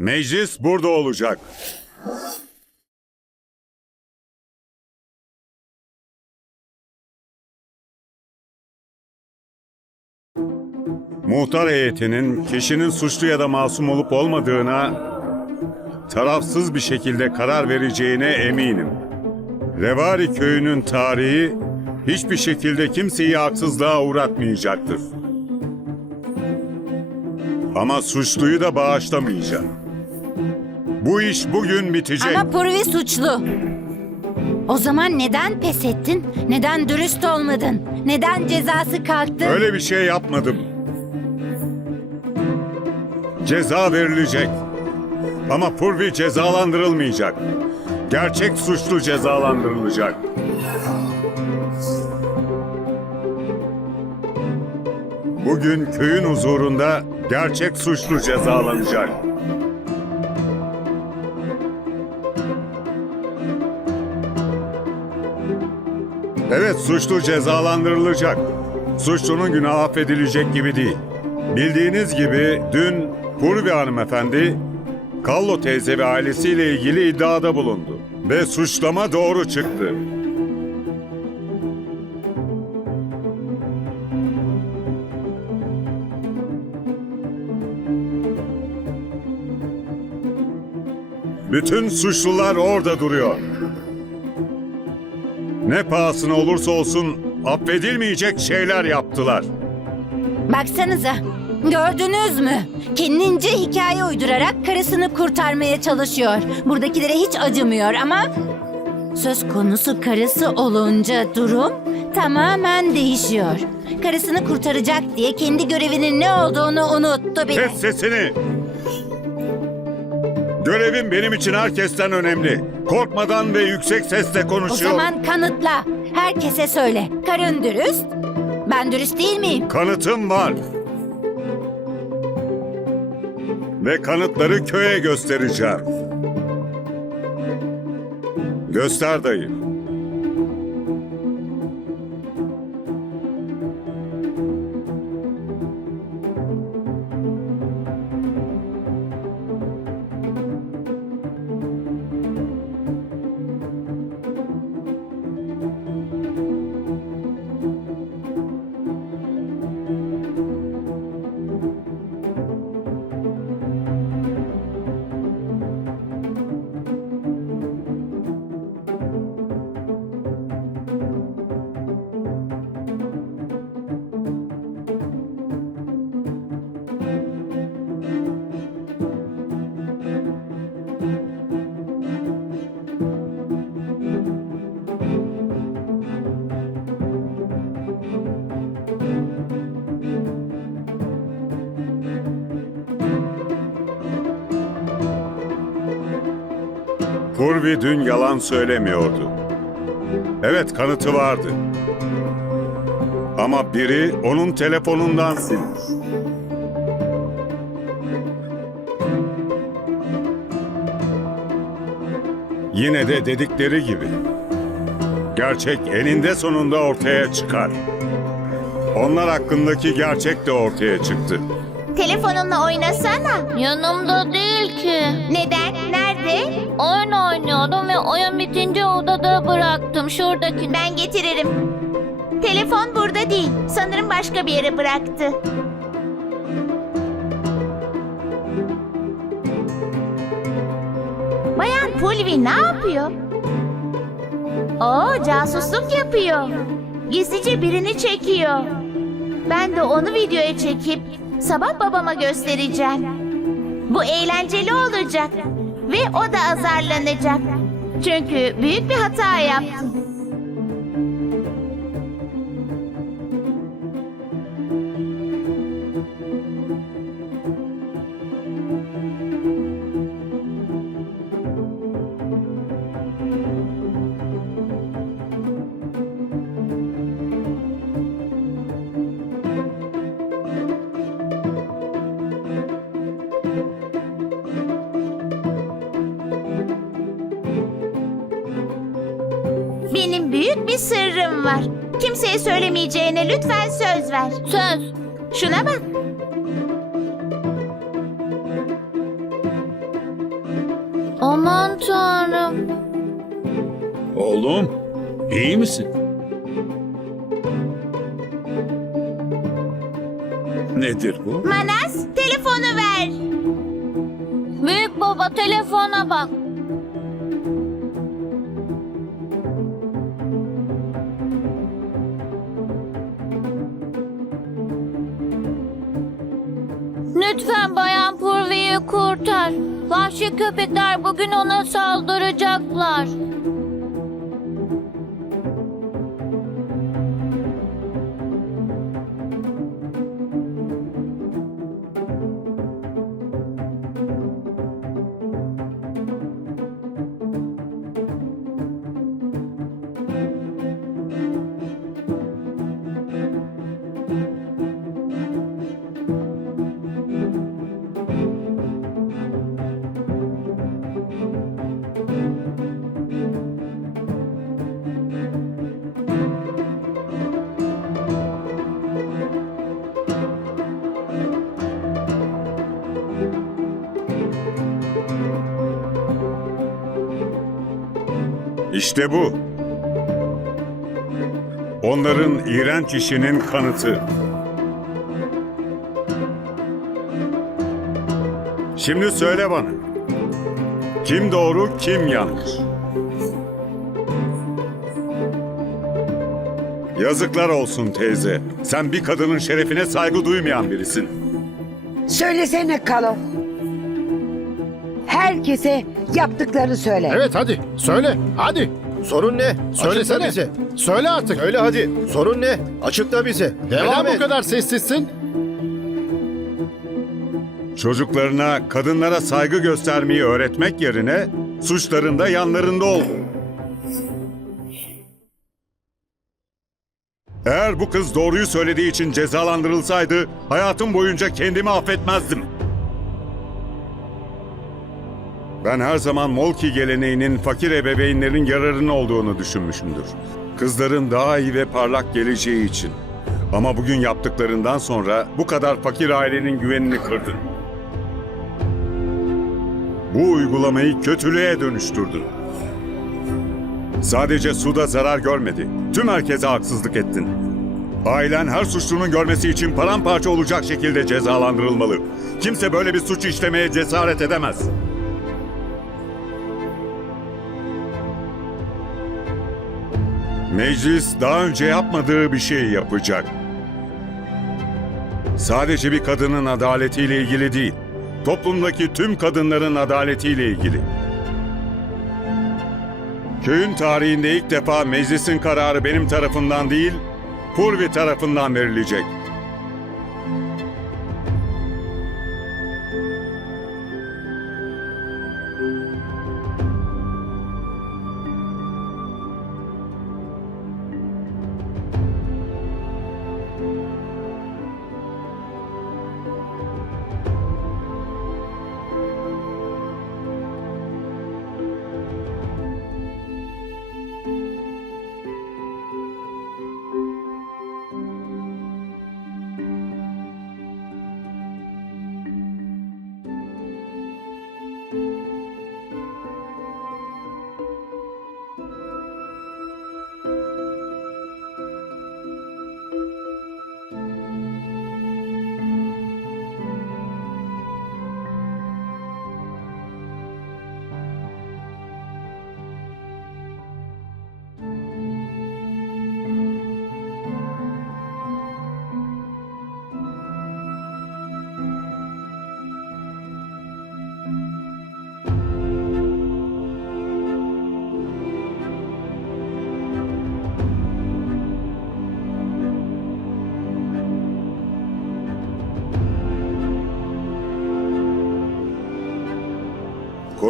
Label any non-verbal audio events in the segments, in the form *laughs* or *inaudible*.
Meclis burada olacak. Muhtar heyetinin kişinin suçlu ya da masum olup olmadığına tarafsız bir şekilde karar vereceğine eminim. Revari köyünün tarihi hiçbir şekilde kimseyi haksızlığa uğratmayacaktır. Ama suçluyu da bağışlamayacak. Bu iş bugün bitecek. Ama Purvi suçlu. O zaman neden pes ettin? Neden dürüst olmadın? Neden cezası kalktı? Öyle bir şey yapmadım. Ceza verilecek. Ama Purvi cezalandırılmayacak. Gerçek suçlu cezalandırılacak. Bugün köyün huzurunda gerçek suçlu cezalanacak. Evet suçlu cezalandırılacak. Suçlunun günahı affedilecek gibi değil. Bildiğiniz gibi dün Purvi hanımefendi Kallo teyze ve ailesiyle ilgili iddiada bulundu. Ve suçlama doğru çıktı. Bütün suçlular orada duruyor. Ne pahasına olursa olsun affedilmeyecek şeyler yaptılar. Baksanıza. Gördünüz mü? Kendince hikaye uydurarak karısını kurtarmaya çalışıyor. Buradakilere hiç acımıyor ama söz konusu karısı olunca durum tamamen değişiyor. Karısını kurtaracak diye kendi görevinin ne olduğunu unuttu bile. Kes sesini! Görevim benim için herkesten önemli. Korkmadan ve yüksek sesle O zaman kanıtla. Herkese söyle. Karın dürüst. Ben dürüst değil miyim? Kanıtım var. Ve kanıtları köye göstereceğim. Göster dayı. Purvi dün yalan söylemiyordu. Evet kanıtı vardı. Ama biri onun telefonundan silmiş. Yine de dedikleri gibi. Gerçek eninde sonunda ortaya çıkar. Onlar hakkındaki gerçek de ortaya çıktı. Telefonunla oynasana. Yanımda değil ki. Neden? Nerede? Oyun oynuyordum ve oyun bitince odada bıraktım şuradaki. Ben getiririm. Telefon burada değil. Sanırım başka bir yere bıraktı. Bayan Pulvi ne yapıyor? Oo, casusluk yapıyor. Gizlice birini çekiyor. Ben de onu videoya çekip sabah babama göstereceğim. Bu eğlenceli olacak ve o da azarlanacak. Çünkü büyük bir hata yaptı. Benim büyük bir sırrım var. Kimseye söylemeyeceğine lütfen söz ver. Söz. Şuna bak. Aman tanrım. Oğlum, iyi misin? Nedir bu? Manas telefonu ver. Büyük baba telefona bak. Lütfen Bayan Purvi'yi kurtar. Vahşi köpekler bugün ona saldıracaklar. İşte bu. Onların iğrenç işinin kanıtı. Şimdi söyle bana. Kim doğru, kim yanlış? Yazıklar olsun teyze. Sen bir kadının şerefine saygı duymayan birisin. Söylesene Kalo. Herkese yaptıklarını söyle. Evet hadi söyle hadi. Sorun ne? Söylesene. Açıkla bize. Söyle artık. Söyle hadi. Sorun ne? Açıkla bize. Neden Devam bu et. kadar sessizsin? Çocuklarına, kadınlara saygı göstermeyi öğretmek yerine suçlarında yanlarında ol. Eğer bu kız doğruyu söylediği için cezalandırılsaydı hayatım boyunca kendimi affetmezdim. Ben her zaman Molki geleneğinin fakir ebeveynlerin yararının olduğunu düşünmüşümdür. Kızların daha iyi ve parlak geleceği için. Ama bugün yaptıklarından sonra bu kadar fakir ailenin güvenini kırdın. Bu uygulamayı kötülüğe dönüştürdün. Sadece suda zarar görmedi. Tüm herkese haksızlık ettin. Ailen her suçlunun görmesi için paramparça olacak şekilde cezalandırılmalı. Kimse böyle bir suç işlemeye cesaret edemez. Meclis daha önce yapmadığı bir şey yapacak. Sadece bir kadının adaletiyle ilgili değil, toplumdaki tüm kadınların adaletiyle ilgili. Köyün tarihinde ilk defa meclisin kararı benim tarafından değil, Purvi tarafından verilecek.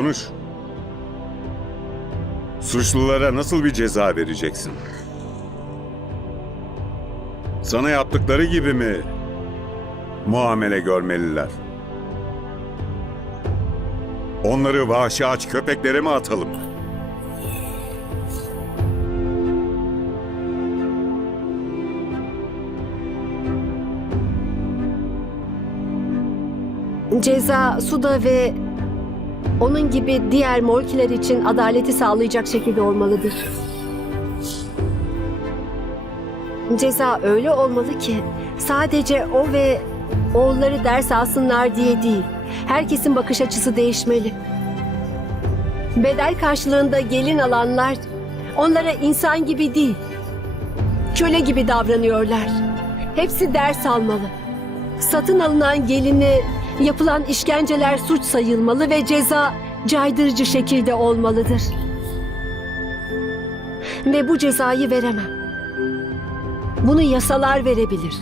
Konuş. Suçlulara nasıl bir ceza vereceksin? Sana yaptıkları gibi mi muamele görmeliler? Onları vahşi aç köpeklere mi atalım? Ceza suda ve onun gibi diğer morkiler için adaleti sağlayacak şekilde olmalıdır. Ceza öyle olmalı ki sadece o ve oğulları ders alsınlar diye değil. Herkesin bakış açısı değişmeli. Bedel karşılığında gelin alanlar onlara insan gibi değil, köle gibi davranıyorlar. Hepsi ders almalı. Satın alınan geline yapılan işkenceler suç sayılmalı ve ceza caydırıcı şekilde olmalıdır. Ve bu cezayı veremem. Bunu yasalar verebilir.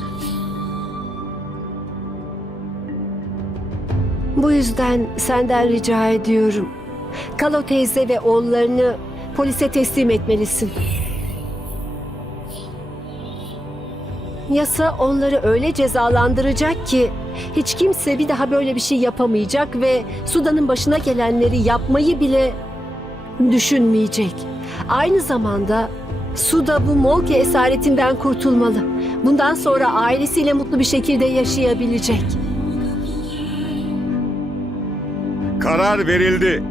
Bu yüzden senden rica ediyorum. Kalo teyze ve oğullarını polise teslim etmelisin. Yasa onları öyle cezalandıracak ki hiç kimse bir daha böyle bir şey yapamayacak ve Sudan'ın başına gelenleri yapmayı bile düşünmeyecek. Aynı zamanda Suda bu Molke esaretinden kurtulmalı. Bundan sonra ailesiyle mutlu bir şekilde yaşayabilecek. Karar verildi.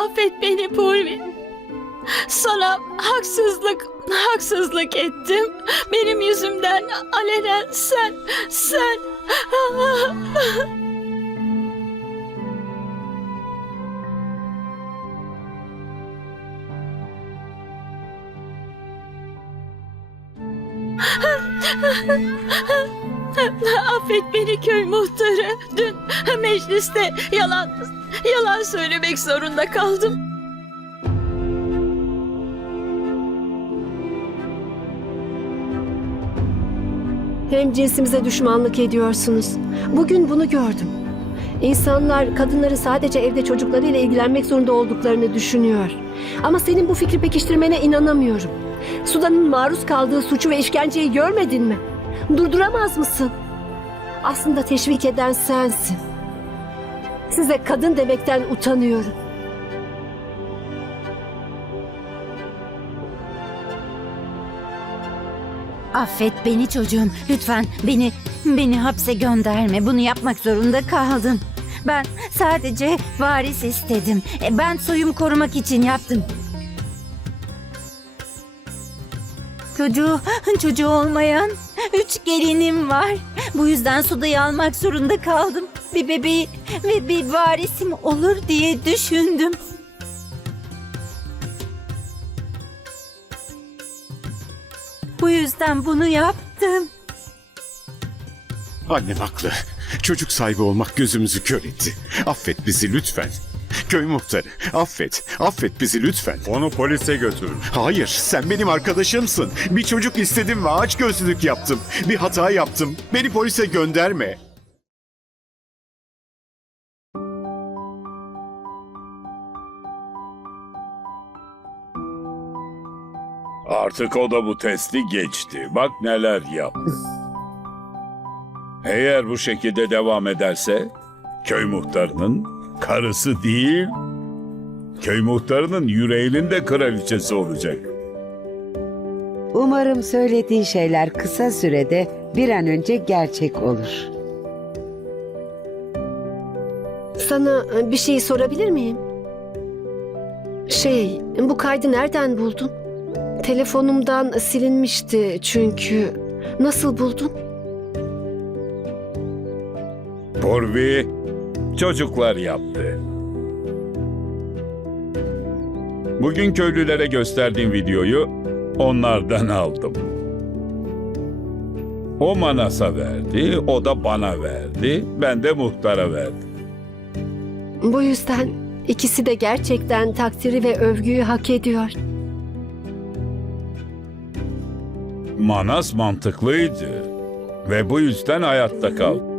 Affet beni Purvi. Sana haksızlık, haksızlık ettim. Benim yüzümden alenen sen, sen... *laughs* *laughs* Affet beni köy muhtarı. Dün mecliste yalan, yalan söylemek zorunda kaldım. Hem cinsimize düşmanlık ediyorsunuz. Bugün bunu gördüm. İnsanlar kadınları sadece evde çocuklarıyla ilgilenmek zorunda olduklarını düşünüyor. Ama senin bu fikri pekiştirmene inanamıyorum. Sudan'ın maruz kaldığı suçu ve işkenceyi görmedin mi? Durduramaz mısın? Aslında teşvik eden sensin. Size kadın demekten utanıyorum. Affet beni çocuğum. Lütfen beni beni hapse gönderme. Bunu yapmak zorunda kaldım. Ben sadece varis istedim. E, Ben soyumu korumak için yaptım. Çocuğu, çocuğu olmayan üç gelinim var. Bu yüzden Suda'yı almak zorunda kaldım. Bir bebeği ve bir varisim olur diye düşündüm. Bu yüzden bunu yaptım. Annem haklı. Çocuk sahibi olmak gözümüzü kör etti. Affet bizi lütfen. Köy muhtarı, affet. Affet bizi lütfen. Onu polise götürün. Hayır, sen benim arkadaşımsın. Bir çocuk istedim ve aç gözlülük yaptım. Bir hata yaptım. Beni polise gönderme. Artık o da bu testi geçti. Bak neler yaptı. Eğer bu şekilde devam ederse köy muhtarının karısı değil, köy muhtarının yüreğinin de kraliçesi olacak. Umarım söylediğin şeyler kısa sürede bir an önce gerçek olur. Sana e, bir şey sorabilir miyim? Şey, bu kaydı nereden buldun? Telefonumdan silinmişti çünkü. Nasıl buldun? Purvi çocuklar yaptı. Bugün köylülere gösterdiğim videoyu onlardan aldım. O Manas'a verdi, o da bana verdi, ben de muhtara verdim. Bu yüzden ikisi de gerçekten takdiri ve övgüyü hak ediyor. Manas mantıklıydı ve bu yüzden hayatta kaldı.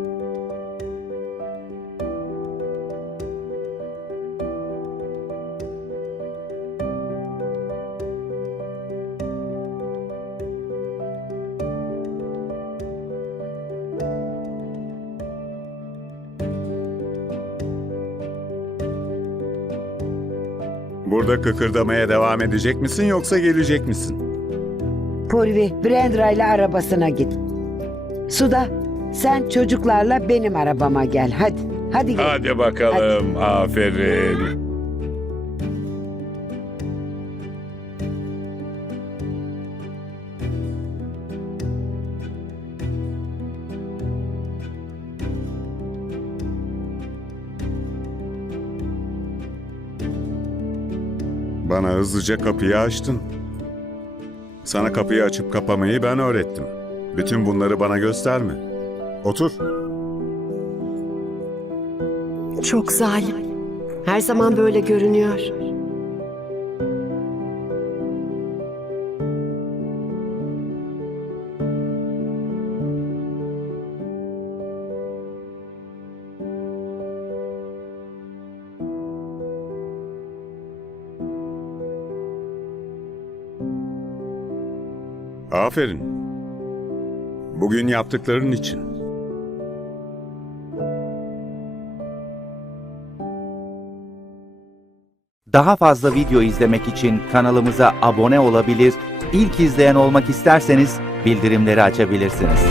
Burada kıkırdamaya devam edecek misin yoksa gelecek misin? Purvi, Brandra ile arabasına git. Suda, sen çocuklarla benim arabama gel. Hadi, hadi gel. Hadi bakalım, aferin. Bana hızlıca kapıyı açtın. Sana kapıyı açıp kapamayı ben öğrettim. Bütün bunları bana gösterme. Otur. Çok zalim. Her zaman böyle görünüyor. Aferin. Bugün yaptıkların için. Daha fazla video izlemek için kanalımıza abone olabilir, ilk izleyen olmak isterseniz bildirimleri açabilirsiniz.